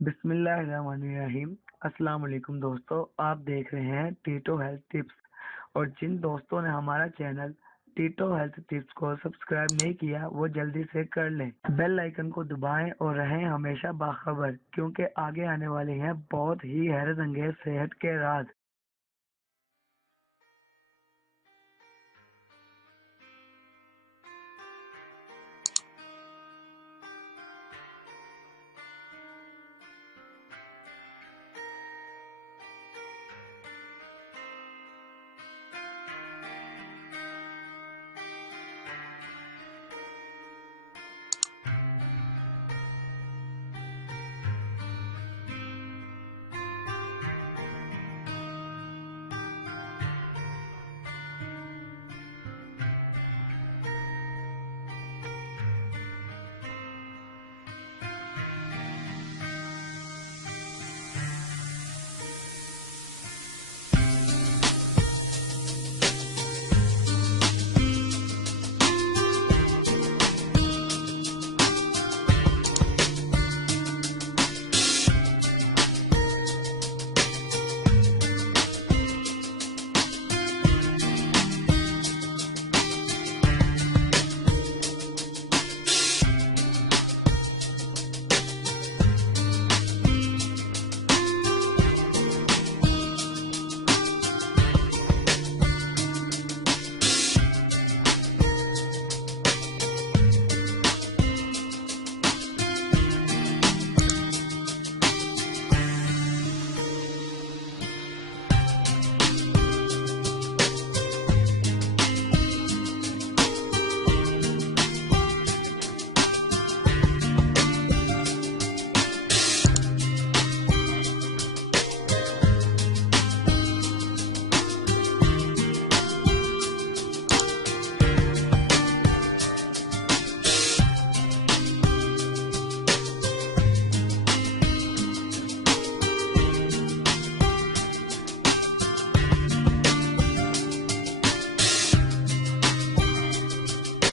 बिस्मिल्लाहिर्रहमानिर्रहीम। अस्सलाम वालेकुम दोस्तों, आप देख रहे हैं टीटो हेल्थ टिप्स। और जिन दोस्तों ने हमारा चैनल टीटो हेल्थ टिप्स को सब्सक्राइब नहीं किया वो जल्दी से कर लें, बेल आइकन को दबाएं और रहें हमेशा बाखबर, क्योंकि आगे आने वाले हैं बहुत ही हैरत अंगेज सेहत के राज।